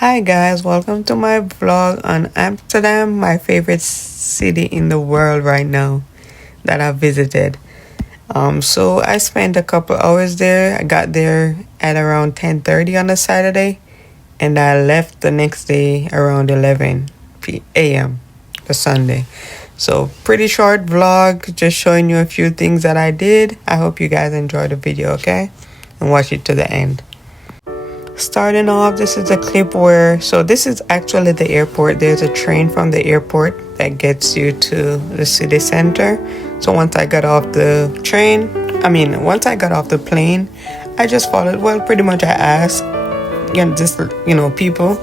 Hi guys, welcome to my vlog on Amsterdam, my favorite city in the world right now that I've visited. So I spent a couple hours there. I got there at around 10:30 on a Saturday, and I left the next day around 11 a.m. the Sunday. So pretty short vlog, just showing you a few things that I did. I hope you guys enjoyed the video, okay? And watch it to the end. Starting off, this is a clip so this is actually the airport. There's a train from the airport that gets you to the city center. So once I got off the plane, I just followed. Well, pretty much I asked, people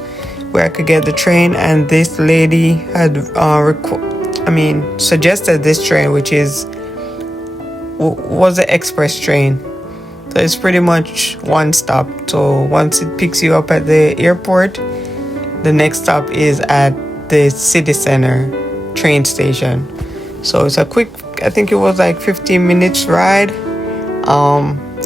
where I could get the train, and this lady had, suggested this train, which was the express train. So it's pretty much one stop. So once it picks you up at the airport, the next stop is at the city center train station. So it's a quick, I think it was like 15 minutes ride,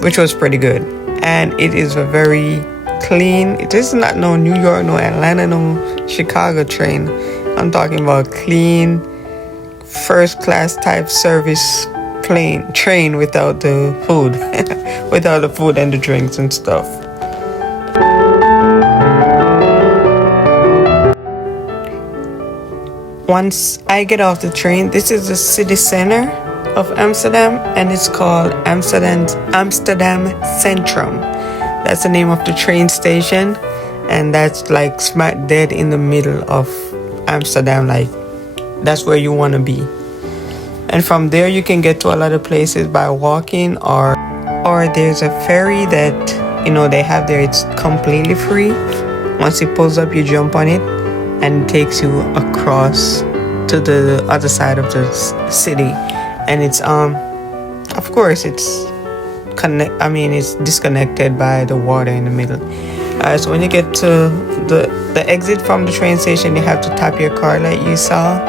which was pretty good. And it is a very clean, it is not no New York, no Atlanta, no Chicago train. I'm talking about clean, first class type service train without the food without the food and the drinks and stuff. Once I get off the train, this is the city center of Amsterdam, and it's called Amsterdam Centrum. That's the name of the train station, and that's like smack dead in the middle of Amsterdam. Like, that's where you want to be. And from there you can get to a lot of places by walking, or there's a ferry that they have there. It's completely free. Once it pulls up, you jump on it and it takes you across to the other side of the city. And it's of course it's disconnected by the water in the middle. So when you get to the exit from the train station, you have to tap your card like you saw,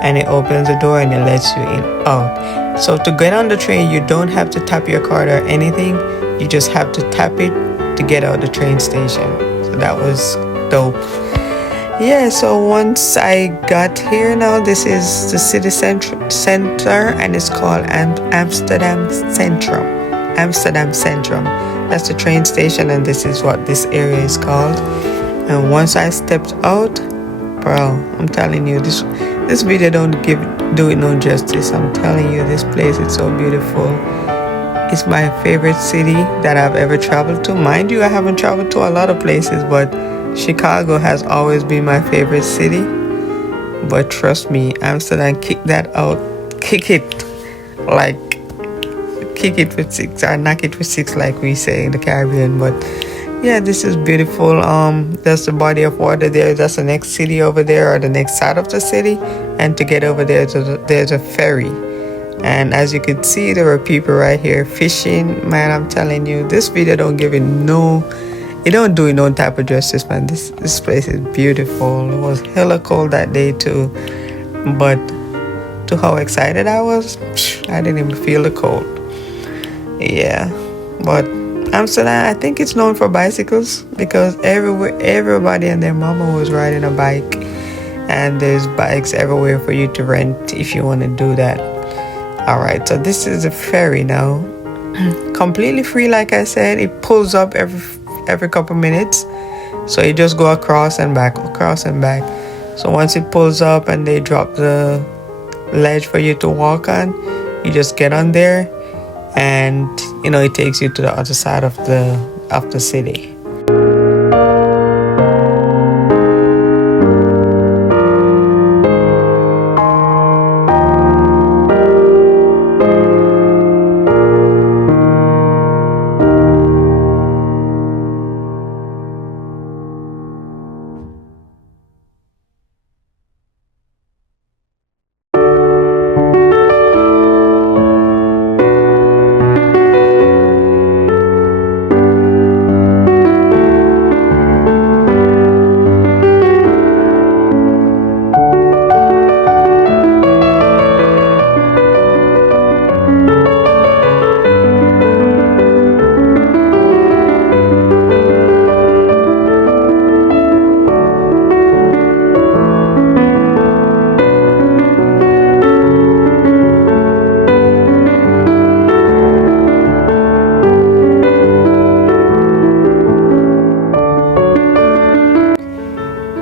and it opens the door and it lets you out. So to get on the train, you don't have to tap your card or anything. You just have to tap it to get out the train station. So that was dope. Yeah, so once I got here, now this is the city center, and it's called Amsterdam Centrum. Amsterdam Centrum. That's the train station, and this is what this area is called. And once I stepped out, bro, I'm telling you, this video don't do it no justice. I'm telling you, this place is so beautiful. It's my favorite city that I've ever traveled to. Mind you, I haven't traveled to a lot of places, but Chicago has always been my favorite city. But trust me, Amsterdam kicked that out. Kick it with six, or knock it with six, like we say in the Caribbean. But yeah, this is beautiful. There's the body of water there. That's the next city over there, or the next side of the city. And to get over there, there's a ferry. And as you can see, there were people right here fishing. Man, I'm telling you, this video don't give it don't do it no type of justice, man. This place is beautiful. It was hella cold that day too, but to how excited I was, I didn't even feel the cold. Yeah, but Amsterdam, I think it's known for bicycles, because everybody and their mama was riding a bike, and there's bikes everywhere for you to rent if you want to do that. All right, so this is a ferry now, completely free. Like I said, it pulls up every couple minutes, so you just go across and back. So once it pulls up and they drop the ledge for you to walk on, you just get on there, and it takes you to the other side of the city.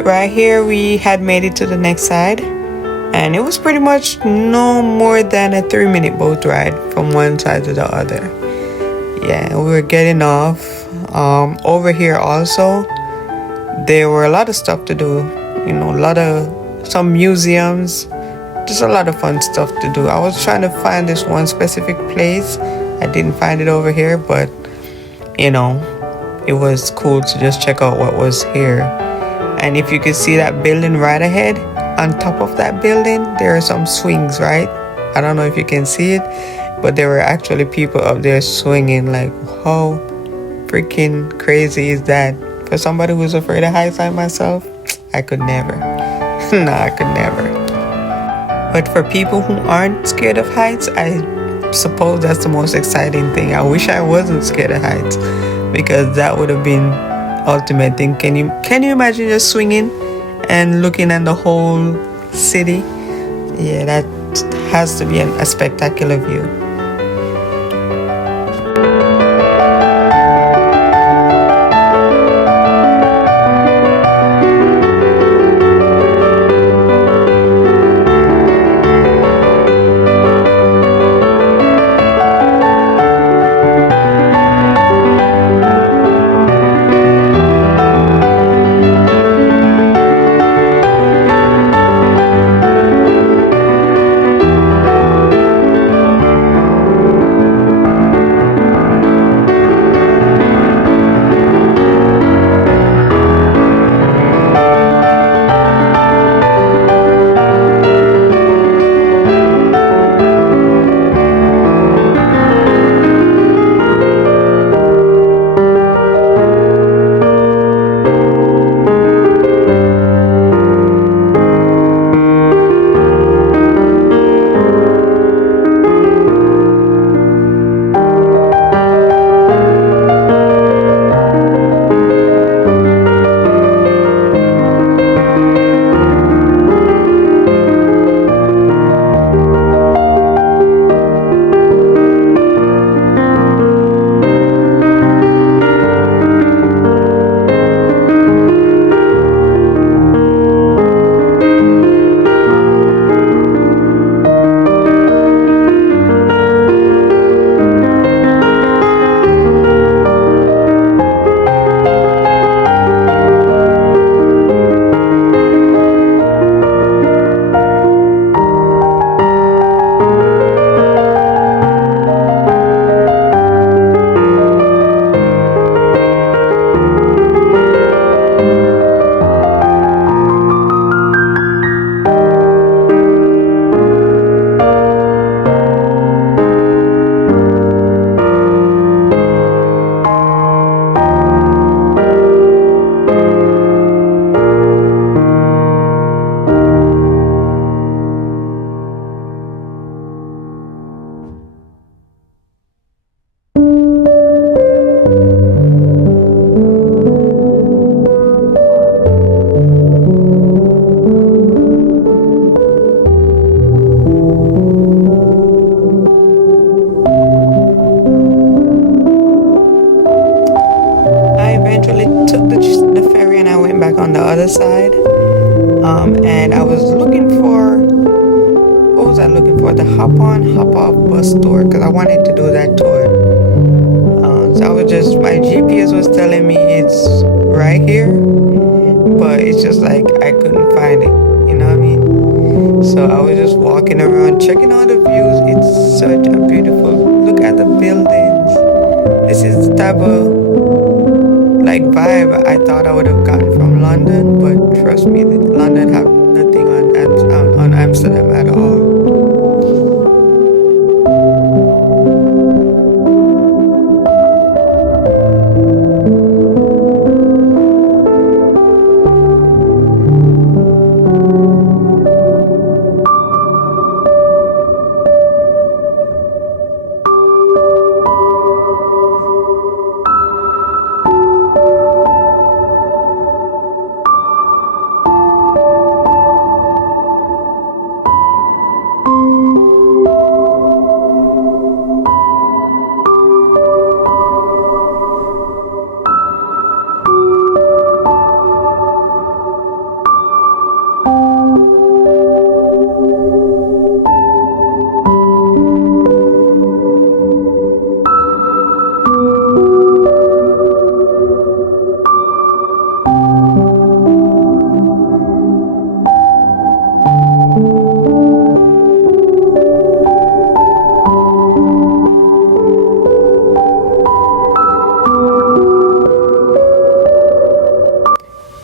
right here we had made it to the next side, and it was pretty much no more than a 3-minute boat ride from one side to the other. Yeah, we were getting off. Over here also, there were a lot of stuff to do. You know, some museums, just a lot of fun stuff to do. I was trying to find this one specific place. I didn't find it over here, but you know, it was cool to just check out what was here. And if you could see that building right ahead, on top of that building, there are some swings, right? I don't know if you can see it, but there were actually people up there swinging. Like, how freaking crazy is that? For somebody who's afraid of heights like myself, I could never. No, I could never. But for people who aren't scared of heights, I suppose that's the most exciting thing. I wish I wasn't scared of heights, because that would have been ultimate thing. Can you imagine just swinging and looking at the whole city? Yeah, that has to be a spectacular view. Other side, and I was looking for, what was I looking for? The hop on hop off bus tour, because I wanted to do that tour. So I was just, my GPS was telling me it's right here, but it's just like I couldn't find it, you know what I mean? So I was just walking around checking all the views. It's such a beautiful, look at the buildings. This is the type of like vibe I thought I would have gotten from London, but trust me, London have nothing on Amsterdam at all.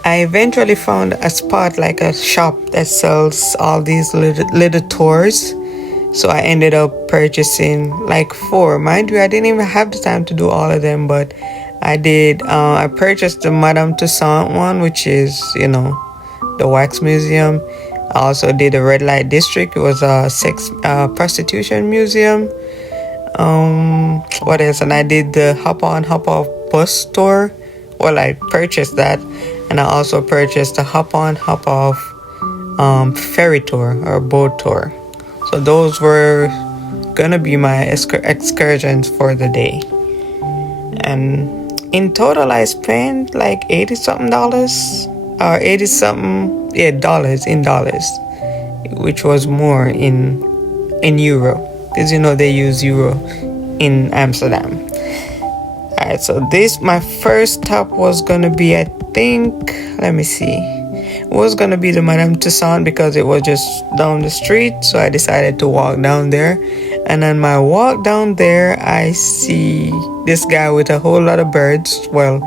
I eventually found a spot, like a shop that sells all these little tours. So I ended up purchasing like 4. Mind you, I didn't even have the time to do all of them, but I did. I purchased the Madame Tussauds one, which is, the wax museum. I also did the red light district. It was a sex prostitution museum. What else? And I did the hop on hop off bus tour. Well, I purchased that, and I also purchased the hop on hop off ferry tour or boat tour. So those were gonna be my excursions for the day. And in total, I spent like $80-something or 80-something, dollars in dollars, which was more in euro, because they use euro in Amsterdam. Alright, so my first stop was gonna be, I think, let me see, it was gonna be the Madame Tussauds because it was just down the street. So I decided to walk down there, and on my walk down there, I see this guy with a whole lot of birds. Well,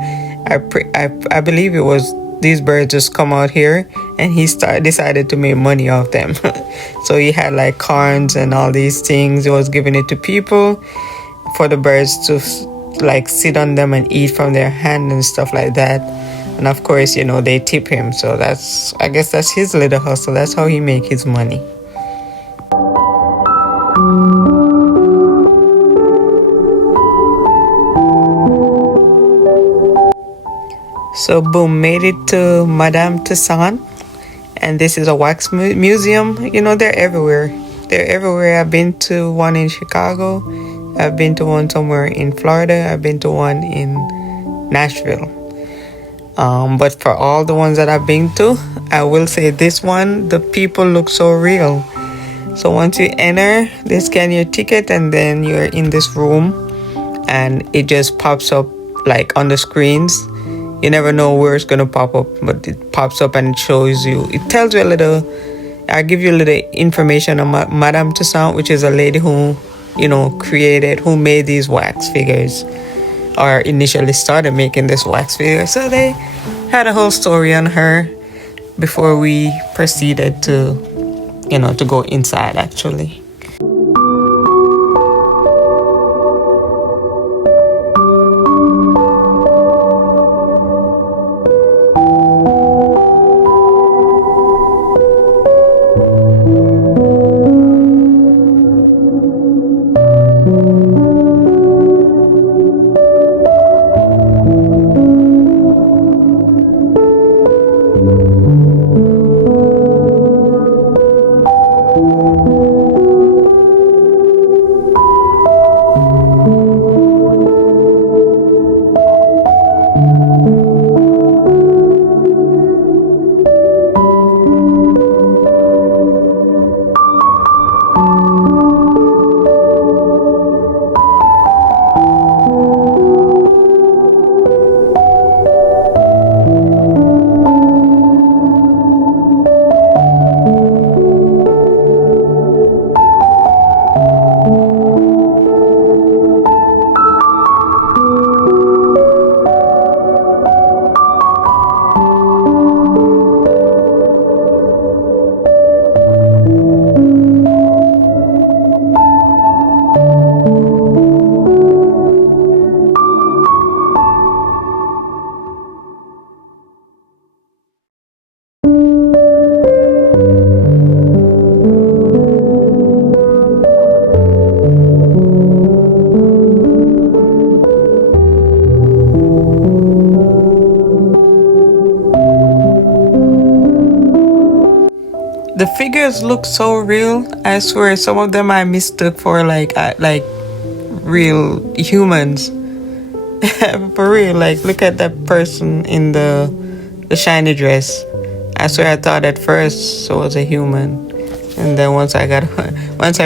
I believe it was these birds just come out here, and he decided to make money off them. So he had like corns and all these things. He was giving it to people for the birds to like sit on them and eat from their hand and stuff like that. And of course, they tip him. So I guess that's his little hustle. That's how he make his money. So boom, made it to Madame Tussauds, and this is a wax museum. They're everywhere. They're everywhere. I've been to one in Chicago. I've been to one somewhere in Florida. I've been to one in Nashville. But for all the ones that I've been to, I will say this one, the people look so real. So once you enter, they scan your ticket, and then you're in this room, and it just pops up like on the screens. You never know where it's going to pop up, but it pops up and it shows you. It tells you I'll give you a little information on Madame Tussauds, which is a lady who, who made these wax figures, or initially started making this wax figure. So they had a whole story on her before we proceeded to go inside actually. The figures look so real. I swear, some of them I mistook for like real humans. For real, like look at that person in the shiny dress. I swear I thought at first it was a human, and then once I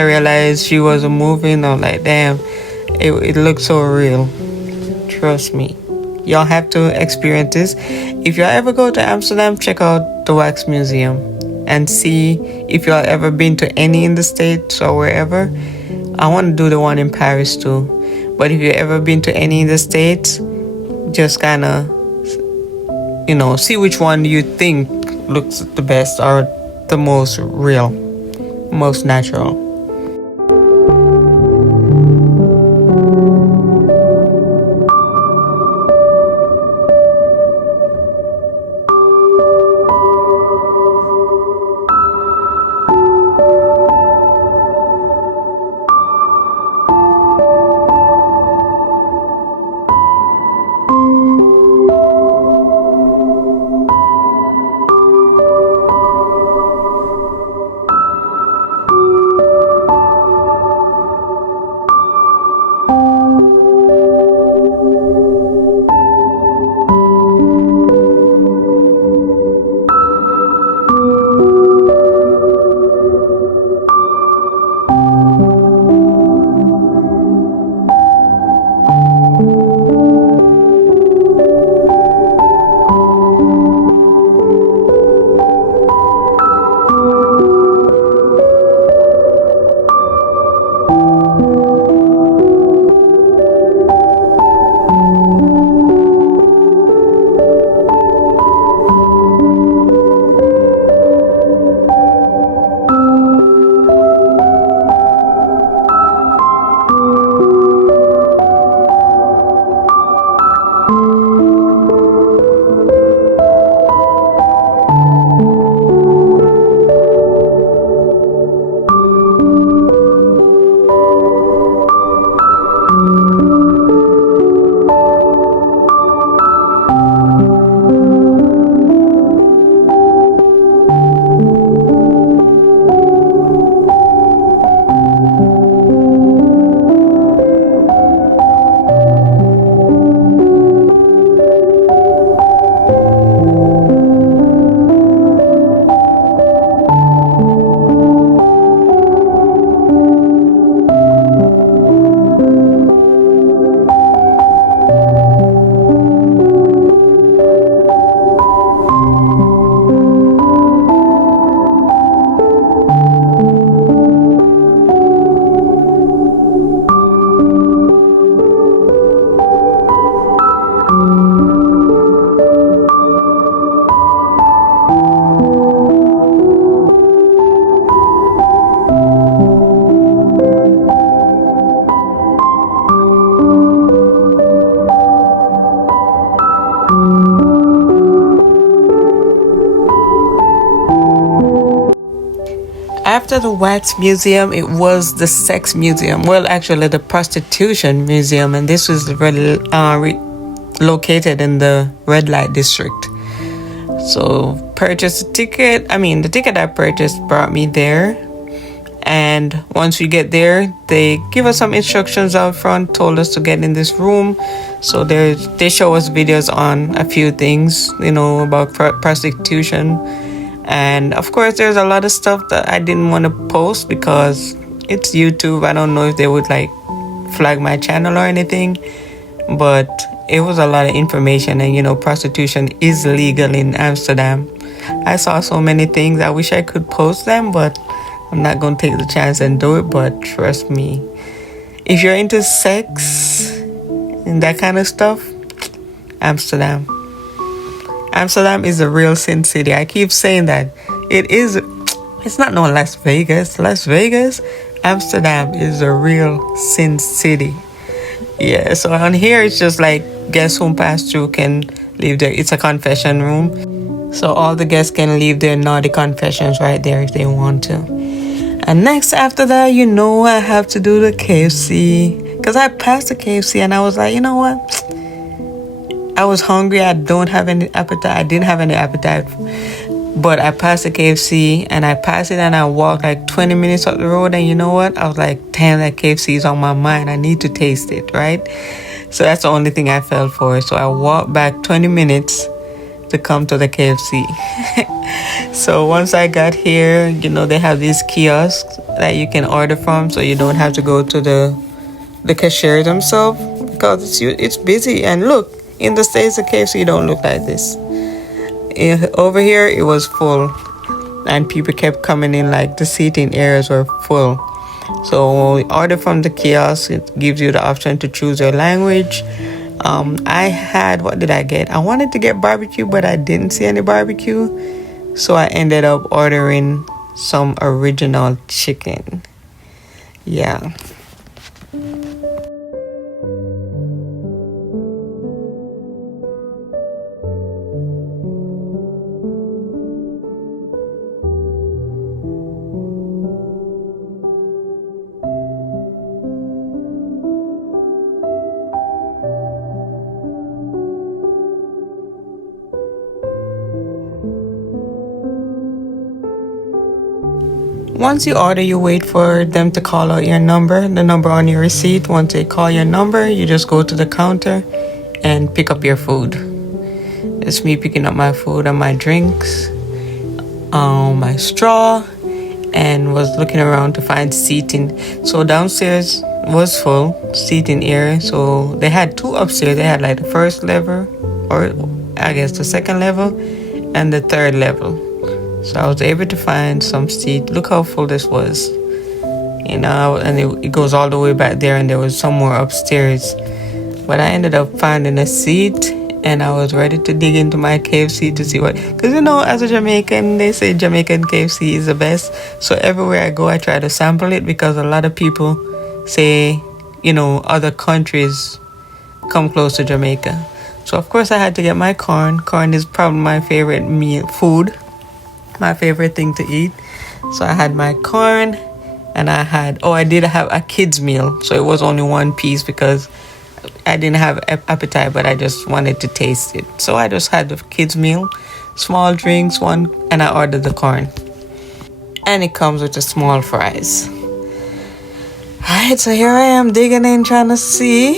realized she wasn't moving, I'm like, damn, it looked so real. Trust me, y'all have to experience this. If y'all ever go to Amsterdam, check out the Wax Museum and see if y'all ever been to any in the States or wherever. I want to do the one in Paris too. But if you've ever been to any in the States, just kind of see which one you think looks the best or the most real, most natural. After the wax museum, it was the sex museum. Well, actually, the prostitution museum, and this was located in the red light district. So, purchased a ticket. The ticket I purchased brought me there. And once we get there, they give us some instructions out front, told us to get in this room. So they show us videos on a few things, about prostitution. And of course, there's a lot of stuff that I didn't want to post because it's YouTube. I don't know if they would flag my channel or anything, but it was a lot of information. And prostitution is legal in Amsterdam. I saw so many things. I wish I could post them, but I'm not going to take the chance and do it. But trust me, if you're into sex and that kind of stuff, Amsterdam is a real sin city. I keep saying that. It's not no Las Vegas. Amsterdam is a real sin city. Yeah, so on here it's just guests who pass through can leave there. It's a confession room. So all the guests can leave their naughty confessions right there if they want to. And next after that, I have to do the KFC. Because I passed the KFC and I was like, you know what? I was hungry. I didn't have any appetite. But I passed the KFC and I passed it and I walked 20 minutes up the road. And you know what? I was like, damn, that KFC is on my mind. I need to taste it, right? So that's the only thing I felt for. So I walked back 20 minutes to come to the KFC. So once I got here, they have these kiosks that you can order from. So you don't have to go to the cashier themselves because it's busy. And look, in the States, the KFC don't look like this. Over here, it was full. And people kept coming in, the seating areas were full. So when we order from the kiosk, it gives you the option to choose your language. I had, what did I get? I wanted to get barbecue, but I didn't see any barbecue. So I ended up ordering some original chicken. Yeah. Once you order, you wait for them to call out your number, the number on your receipt. Once they call your number, you just go to the counter and pick up your food. It's me picking up my food and my drinks, my straw, and was looking around to find seating. So downstairs was full seating area. So they had two upstairs. They had like the first level, or I guess the second level, and the third level. So I was able to find some seat. Look how full this was, and it goes all the way back there, and there was some more upstairs. But I ended up finding a seat, and I was ready to dig into my KFC to see what, because as a Jamaican, they say Jamaican KFC is the best. So everywhere I go, I try to sample it, because a lot of people say, other countries come close to Jamaica. So of course I had to get my corn. Corn is probably my favorite food. My favorite thing to eat. So I had my corn, and I did have a kids meal. So it was only one piece because I didn't have appetite, but I just wanted to taste it. So I just had the kids meal, small drinks, and I ordered the corn. And it comes with the small fries. Alright, so here I am digging in, trying to see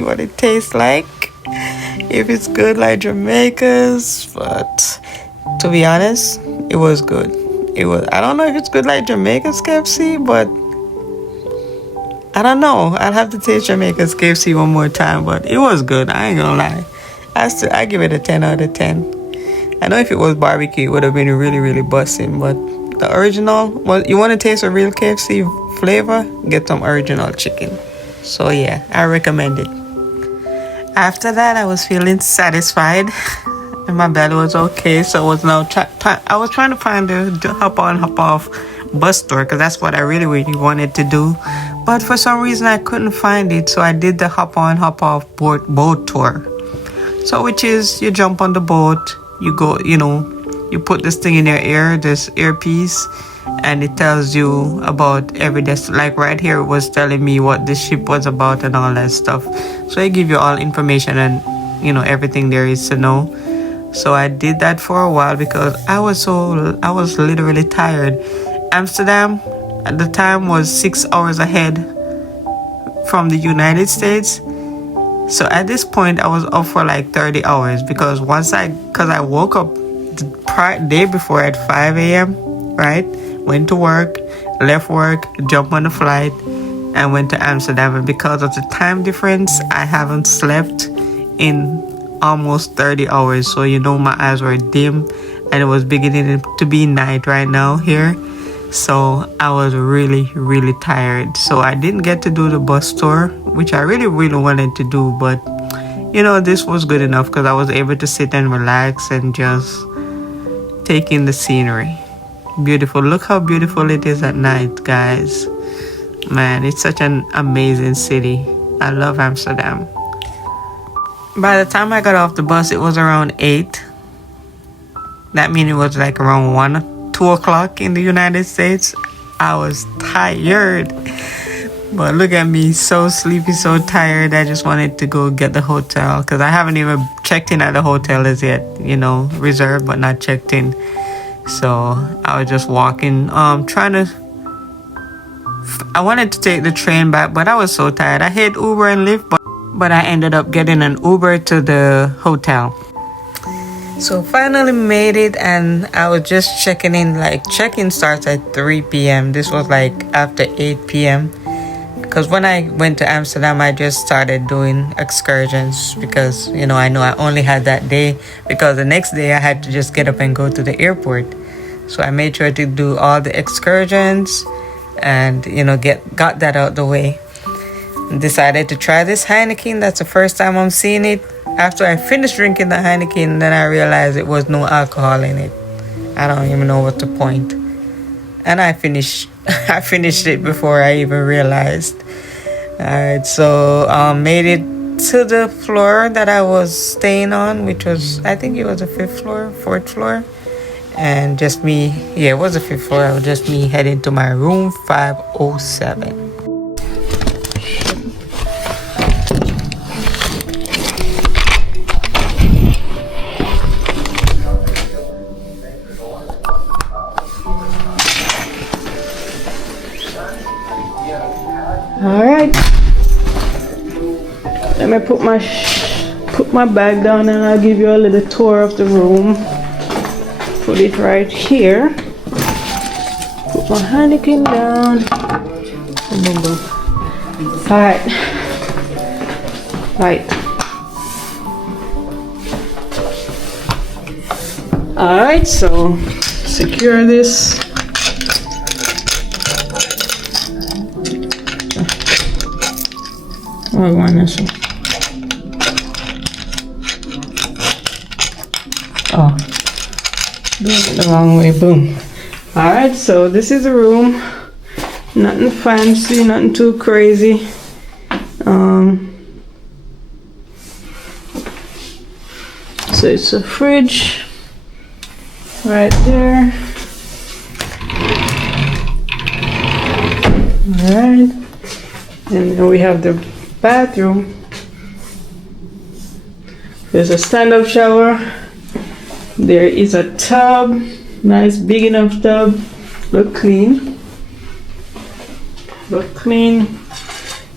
what it tastes like. If it's good like Jamaica's, but to be honest, it was good. I don't know if it's good like Jamaica's KFC, but I don't know. I'll have to taste Jamaica's KFC one more time, but it was good. I ain't gonna lie. I give it a 10 out of 10. I know if it was barbecue, it would have been really, really busting, but the original, you want to taste a real KFC flavor, get some original chicken. So yeah, I recommend it. After that, I was feeling satisfied. And my belly was okay, so I was now I was trying to find the hop on hop off bus tour, because that's what I really really wanted to do, but for some reason I couldn't find it. So I did the hop on hop off boat tour. So which is, you jump on the boat, you go, you put this thing in your ear, this earpiece, and it tells you about every like right here it was telling me what the ship was about and all that stuff. So I give you all information and everything there is to know. So I did that for a while because I was literally tired. Amsterdam at the time was 6 hours ahead from the United States. So at this point I was up for like 30 hours because I woke up the day before at 5 a.m. right? Went to work, left work, jumped on the flight, and went to Amsterdam. And because of the time difference, I haven't slept in almost 30 hours. So my eyes were dim, and it was beginning to be night right now here. So I was really, really tired. So I didn't get to do the bus tour, which I really, really wanted to do. But, this was good enough because I was able to sit and relax and just take in the scenery. Beautiful. Look how beautiful it is at night, guys. Man, it's such an amazing city. I love Amsterdam. By the time I got off the bus, it was around 8. That means it was like around 2 o'clock in the United States. I was tired. But look at me, so sleepy, so tired. I just wanted to go get the hotel because I haven't even checked in at the hotel as yet. Reserved but not checked in. So I was just walking, I wanted to take the train back, but I was so tired. I hate Uber and Lyft, but I ended up getting an Uber to the hotel. So finally made it, and I was just checking in. Like, check-in starts at 3 p.m. This was like after 8 p.m. Because when I went to Amsterdam, I just started doing excursions because, I know I only had that day because the next day I had to just get up and go to the airport. So I made sure to do all the excursions and, got that out the way. Decided to try this Heineken. That's the first time I'm seeing it. After I finished drinking the Heineken, then I realized it was no alcohol in it. I don't even know what the point. And I finished it before I even realized. Alright, so made it to the floor that I was staying on, which was, I think it was the fourth floor. And just me, yeah, it was the fifth floor. It was just me heading to my room 507. All right, let me put my bag down and I'll give you a little tour of the room. Put it right here. Put my Heineken down. Remember. Right. Alright, so secure this. Oh, one or so. Oh, doing it the wrong way. Boom. All right, so this is the room. Nothing fancy, nothing too crazy. So it's a fridge right there. All right, and then we have the bathroom. There's a stand-up shower. There is a tub, nice big enough tub. Look clean.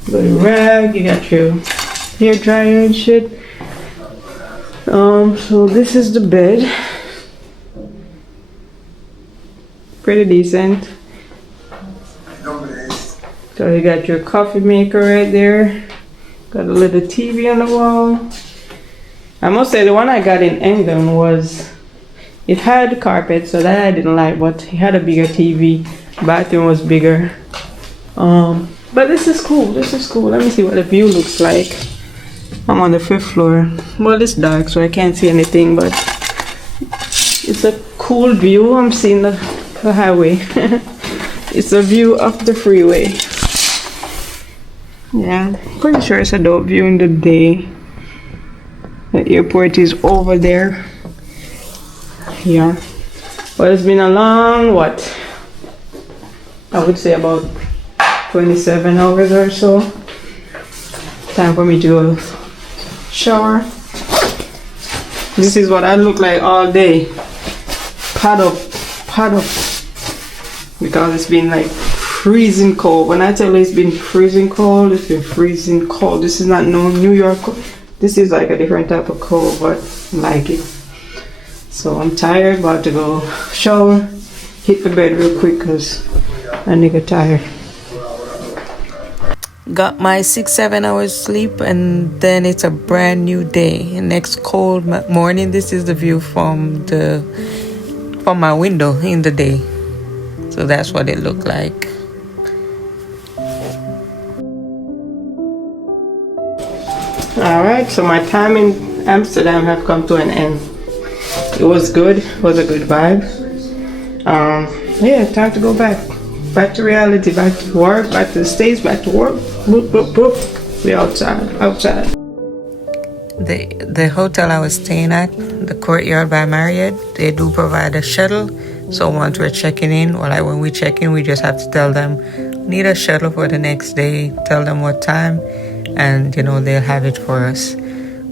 Good rag. You got your hair dryer and shit. So this is the bed. Pretty decent. So you got your coffee maker right there. Got a little TV on the wall. I must say the one I got in England it had carpet, so that I didn't like, but it had a bigger TV. Bathroom was bigger. But this is cool. Let me see what the view looks like. I'm on the 5th floor. Well, it's dark, so I can't see anything, but it's a cool view. I'm seeing the highway. It's a view of the freeway. Yeah, pretty sure it's a dope view in the day. The airport is over there. Yeah. Well, it's been a long, I would say about 27 hours or so. Time for me to go shower. This is what I look like all day. Pad up. Because it's been like freezing cold. When I tell you it's been freezing cold, it's been freezing cold. This is not no New York cold. This is like a different type of cold, but I like it. So I'm tired, about to go shower, hit the bed real quick because I nigga tired. Got my 6-7 hours sleep, and then it's a brand new day. Next cold morning. This is the view from my window in the day. So that's what it looked like. Alright, so my time in Amsterdam have come to an end. It was good. It was a good vibe. Yeah, time to go back. Back to reality, back to work, back to the States, back to work. Boop, boop, boop. We outside. The hotel I was staying at, the Courtyard by Marriott, they do provide a shuttle. So once we're checking in, or like when we check in, we just have to tell them, need a shuttle for the next day, tell them what time, and they'll have it for us.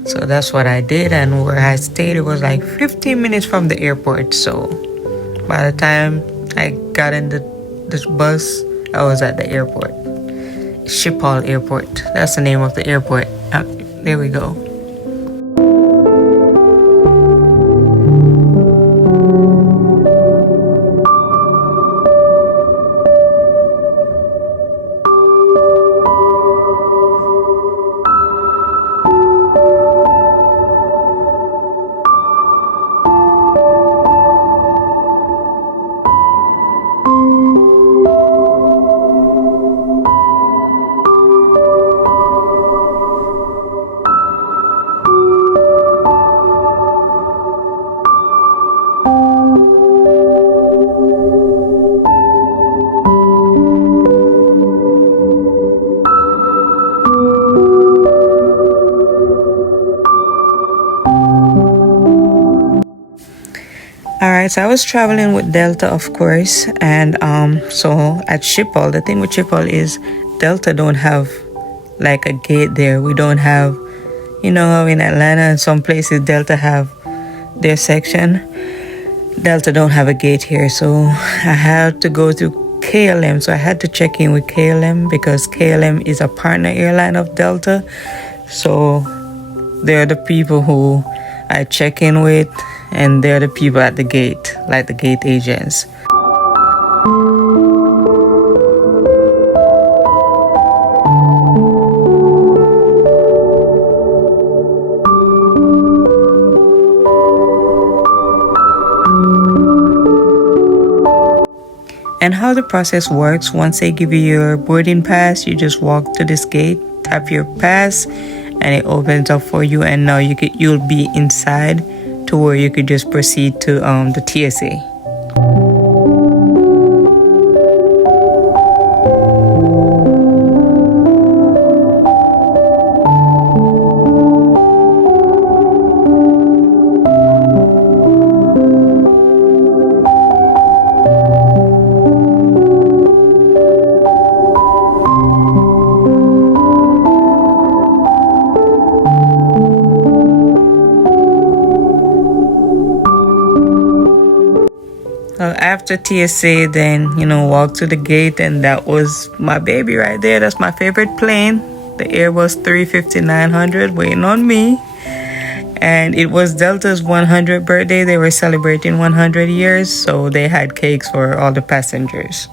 So that's what I did, and where I stayed, it was like 15 minutes from the airport. So by the time I got in this bus, I was at the airport. Schiphol Airport. That's the name of the airport. There we go. All right, so I was traveling with Delta, of course, and so at Schiphol, the thing with Schiphol is Delta don't have like a gate there. We don't have, you know how in Atlanta and some places Delta have their section. Delta don't have a gate here, so I had to go to KLM. So I had to check in with KLM because KLM is a partner airline of Delta. So they're the people who I check in with, and they're the people at the gate, like the gate agents. And how the process works, once they give you your boarding pass, you just walk to this gate, tap your pass, and it opens up for you, and now you'll be inside to where you could just proceed to the TSA. After TSA, then walk to the gate, and that was my baby right there. That's my favorite plane, the Airbus 350-900, waiting on me. And it was Delta's 100th birthday. They were celebrating 100 years, so they had cakes for all the passengers.